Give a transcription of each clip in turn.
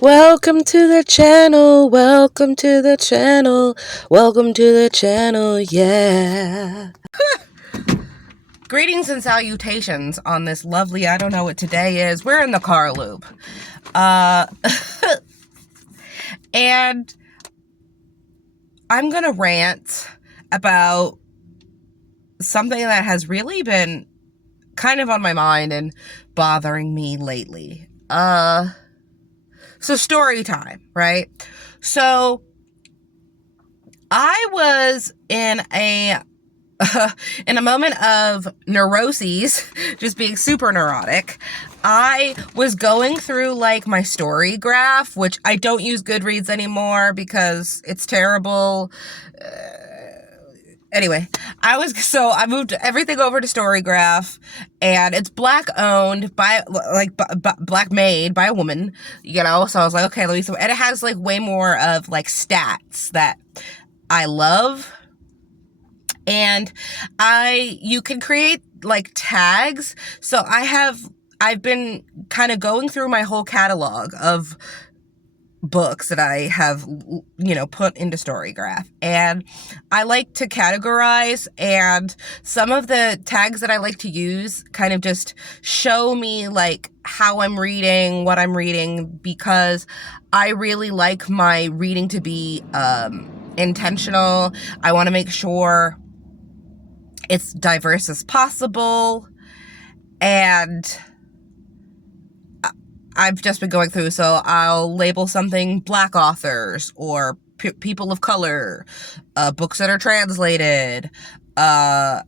Welcome to the channel, welcome to the channel, welcome to the channel, yeah. Greetings and salutations on this lovely, I don't know what today is. We're in the car loop. And I'm gonna rant about something that has really been kind of on my mind and bothering me lately. So story time, right? So I was in a moment of neuroses, just being super neurotic. I was going through like my story graph, which I don't use Goodreads anymore because it's terrible. Anyway, I moved everything over to Storygraph, and it's black owned by black made by a woman, so I was like, okay, let me see. And it has like way more of like stats that I love. And you can create like tags. So I've been kind of going through my whole catalog of books that I have, put into Storygraph, and I like to categorize, and some of the tags that I like to use kind of just show me like how I'm reading, what I'm reading, because I really like my reading to be intentional. I want to make sure it's diverse as possible, and I've just been going through, so I'll label something Black authors or people of color, books that are translated. I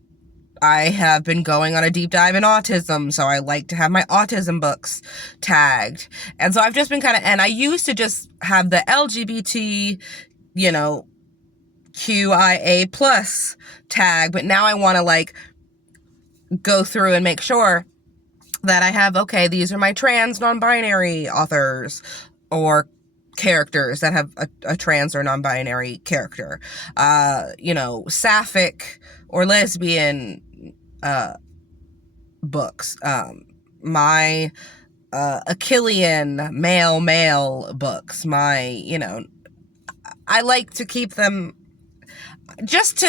have been going on a deep dive in autism, so I like to have my autism books tagged. And so I've just been and I used to just have the LGBT, QIA plus tag, but now I want to like go through and make sure that I have, okay, these are my trans non-binary authors or characters that have a trans or non-binary character. Sapphic or lesbian books. My Achillean male books. I like to keep them just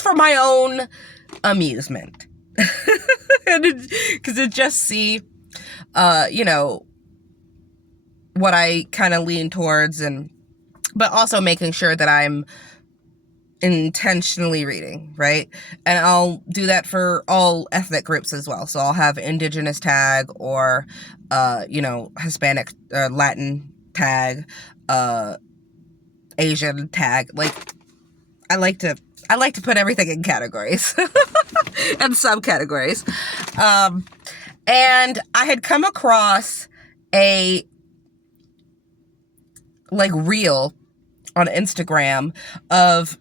for my own amusement. Because it just see, what I kind of lean towards, but also making sure that I'm intentionally reading, right? And I'll do that for all ethnic groups as well. So I'll have Indigenous tag or, Hispanic, Latin tag, Asian tag. Like, I like to put everything in categories and subcategories. And I had come across a like reel on Instagram of,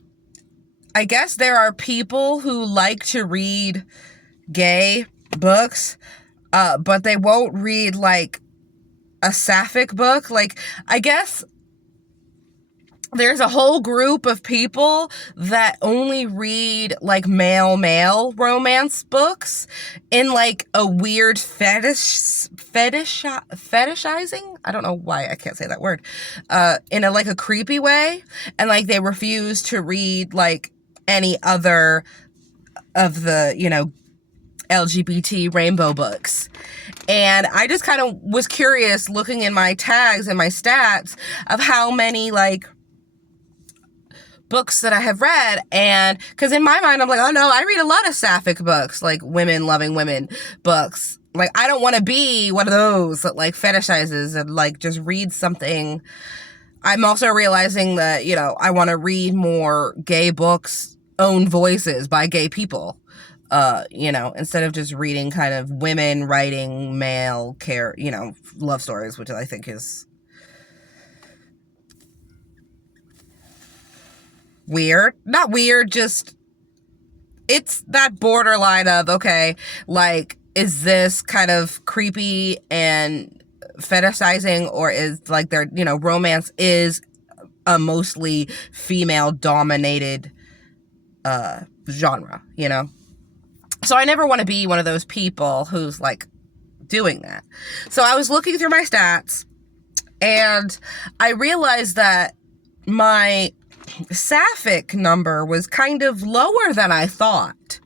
I guess there are people who like to read gay books, but they won't read like a sapphic book. Like, I guess there's a whole group of people that only read like male romance books in like a weird fetishizing. I don't know why I can't say that word. In a like a creepy way, and like they refuse to read like any other of the LGBT rainbow books. And I just kind of was curious, looking in my tags and my stats of how many like books that I have read, and because in my mind I'm like, oh no, I read a lot of sapphic books, like women loving women books. Like, I don't want to be one of those that like fetishizes and like just reads something. I'm also realizing that, I want to read more gay books, own voices by gay people, instead of just reading kind of women writing male love stories, which I think is weird. Not weird, just it's that borderline of, okay, like, is this kind of creepy and fetishizing, or is like their romance is a mostly female dominated genre, so I never want to be one of those people who's like doing that. So I was looking through my stats, And I realized that my Sapphic number was kind of lower than I thought.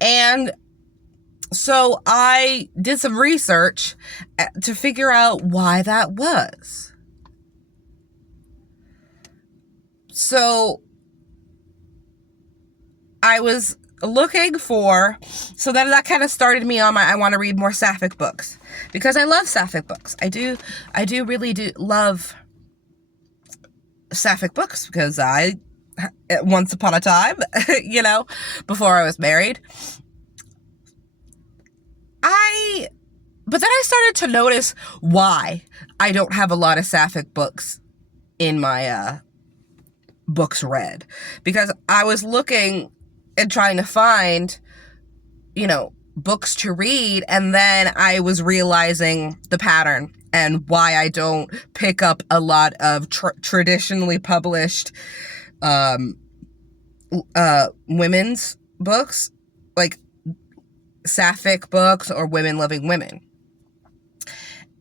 And so I did some research to figure out why that was. So I was looking for, so then that kind of started me on my, I want to read more Sapphic books, because I love Sapphic books. I do really love Sapphic books, because I, once upon a time, before I was married, but then I started to notice why I don't have a lot of Sapphic books in my books read, because I was looking and trying to find, books to read, and then I was realizing the pattern and why I don't pick up a lot of traditionally published women's books, like Sapphic books or women loving women.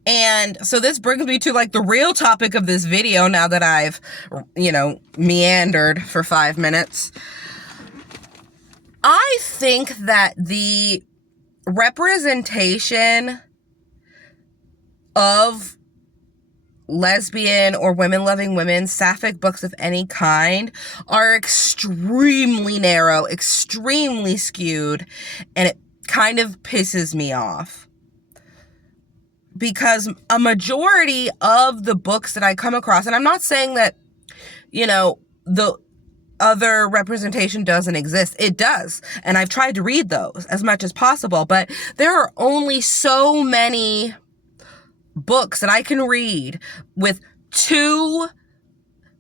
And so this brings me to like the real topic of this video, now that I've, meandered for 5 minutes. I think that the representation of lesbian or women-loving women Sapphic books of any kind are extremely narrow, extremely skewed, and it kind of pisses me off. Because a majority of the books that I come across, and I'm not saying that, the other representation doesn't exist. It does. And I've tried to read those as much as possible, but there are only so many books that I can read with 2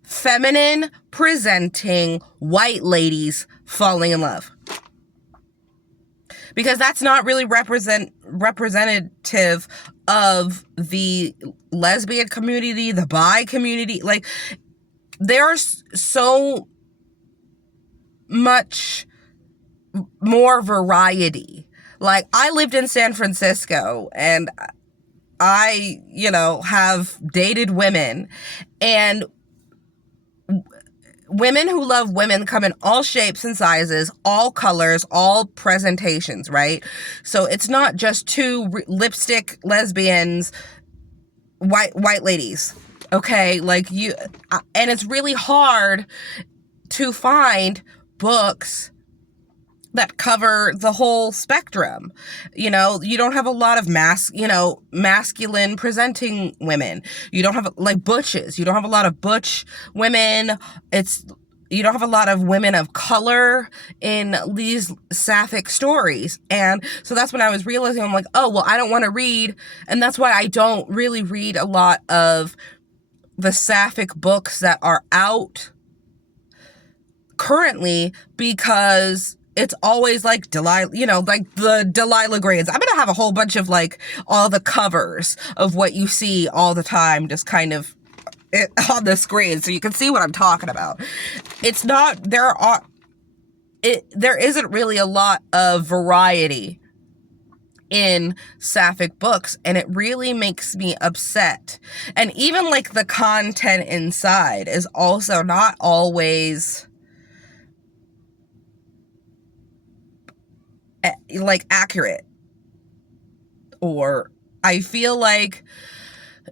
feminine presenting white ladies falling in love. Because that's not really representative of the lesbian community, the bi community. Like, there's so much more variety. Like, I lived in San Francisco, and I, have dated women, and women who love women come in all shapes and sizes, all colors, all presentations, right? So it's not just 2 lipstick lesbians, white ladies, okay? And it's really hard to find books that cover the whole spectrum. You don't have a lot of masculine presenting women. You don't have butches. You don't have a lot of butch women. You don't have a lot of women of color in these Sapphic stories. And so that's when I was realizing, I'm like, oh, well, I don't want to read. And that's why I don't really read a lot of the Sapphic books that are out currently, because it's always like Delilah, the Delilah grades. I'm going to have a whole bunch of all the covers of what you see all the time, just kind of on the screen, so you can see what I'm talking about. It's not, there isn't really a lot of variety in Sapphic books, and it really makes me upset. And even the content inside is also not always accurate. Or I feel like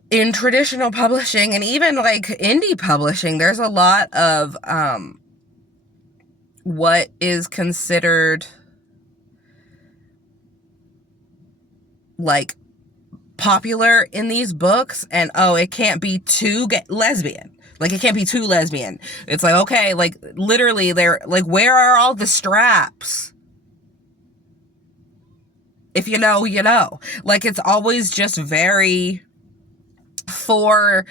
in traditional publishing, and even indie publishing, there's a lot of what is considered popular in these books, and it can't be too lesbian. It can't be too lesbian. It's okay, literally they're where are all the straps? If you know, you know. It's always just very for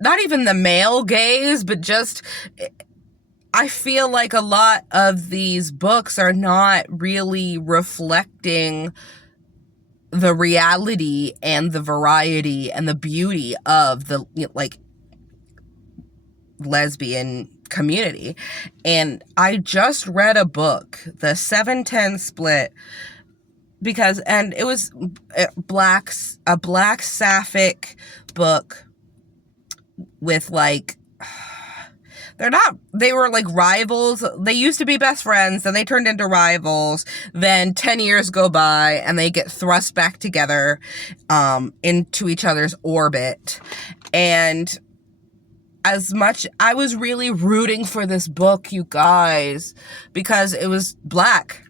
not even the male gaze, but just, I feel like a lot of these books are not really reflecting the reality and the variety and the beauty of the lesbian community. And I just read a book, The 710 Split, and it was a black Sapphic book with like, they were like rivals. They used to be best friends, then they turned into rivals. Then 10 years go by and they get thrust back together into each other's orbit. And as much, I was really rooting for this book, you guys, because it was black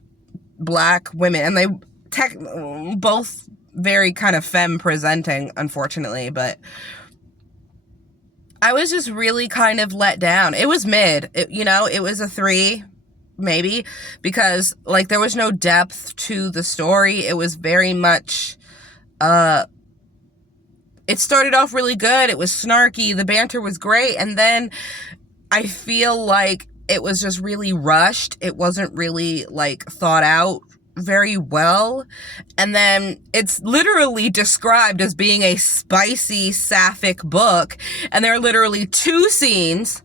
women, and they both very kind of femme presenting, unfortunately, but I was just really kind of let down. It was mid, it was a 3, maybe, because like there was no depth to the story. It was very much, it started off really good. It was snarky. The banter was great. And then I feel like it was just really rushed. It wasn't really like thought out very well. And then it's literally described as being a spicy Sapphic book, and there are literally 2 scenes,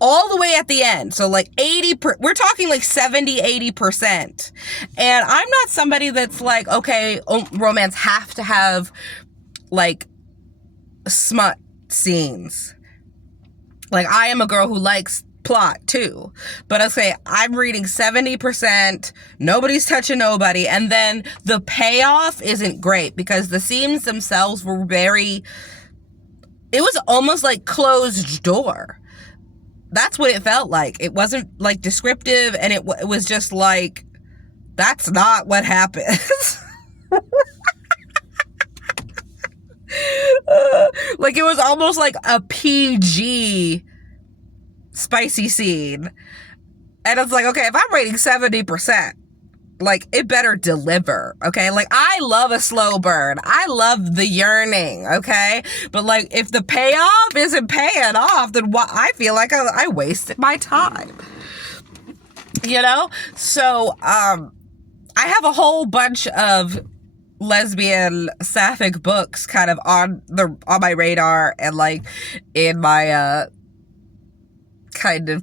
all the way at the end. So like we're talking like 70-80%. And I'm not somebody that's like, okay, romance have to have like smut scenes. Like, I am a girl who likes plot too, but I'll say I'm reading 70%, nobody's touching nobody, and then the payoff isn't great because the scenes themselves were it was almost like closed door. That's what it felt like. It wasn't like descriptive, and it was just like, that's not what happens. Like, it was almost like a PG spicy scene. And it's like, okay, if I'm rating 70%, like, it better deliver, okay? Like, I love a slow burn. I love the yearning, okay? But, like, if the payoff isn't paying off, then I feel like I wasted my time. So, I have a whole bunch of lesbian Sapphic books kind of on my radar, and like in my kind of,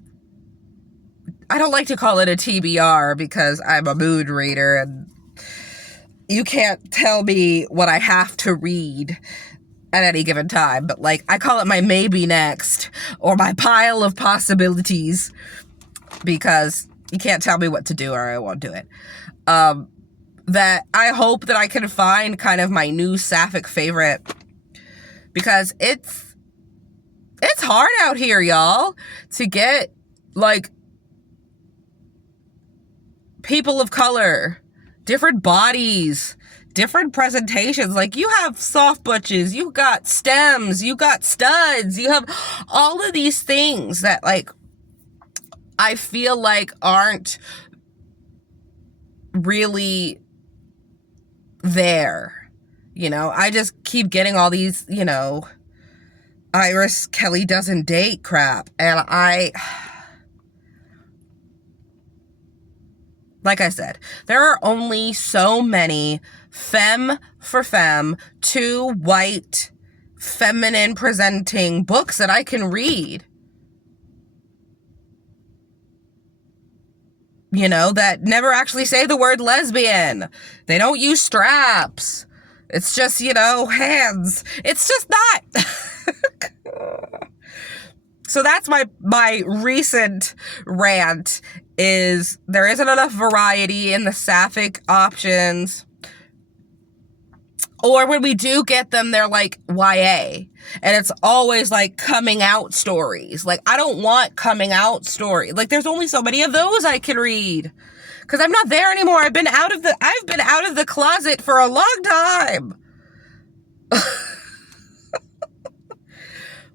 I don't like to call it a TBR because I'm a mood reader and you can't tell me what I have to read at any given time, but like I call it my maybe next, or my pile of possibilities, because you can't tell me what to do or I won't do it. That I hope that I can find kind of my new Sapphic favorite, because it's hard out here, y'all, to get like people of color, different bodies, different presentations. Like, you have soft butches, you got stems, you got studs, you have all of these things that like I feel like aren't really there. I just keep getting all these, Iris Kelly doesn't date crap, and like I said, there are only so many femme for femme, 2 white, feminine presenting books that I can read. That never actually say the word lesbian. They don't use straps. It's just, hands. It's just not. So that's my recent rant, is there isn't enough variety in the Sapphic options. Or when we do get them, they're like YA. And it's always like coming out stories. Like, I don't want coming out stories. Like, there's only so many of those I can read, because I'm not there anymore. I've been out of the closet for a long time.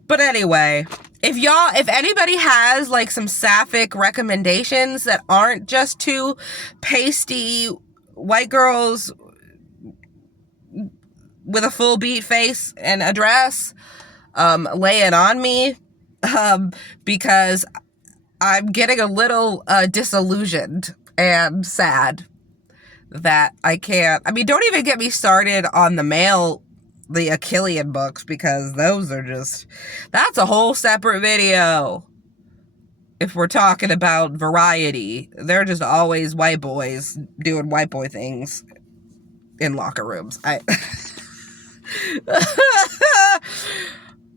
But anyway, if anybody has like some Sapphic recommendations that aren't just 2 pasty white girls with a full beat face and a dress, lay it on me, because I'm getting a little disillusioned and sad that I can't. I mean, don't even get me started on the Achillean books, because those are that's a whole separate video. If we're talking about variety, they're just always white boys doing white boy things in locker rooms.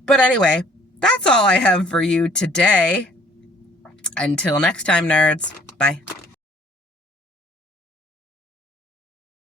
But anyway, that's all I have for you today. Until next time, nerds. Bye.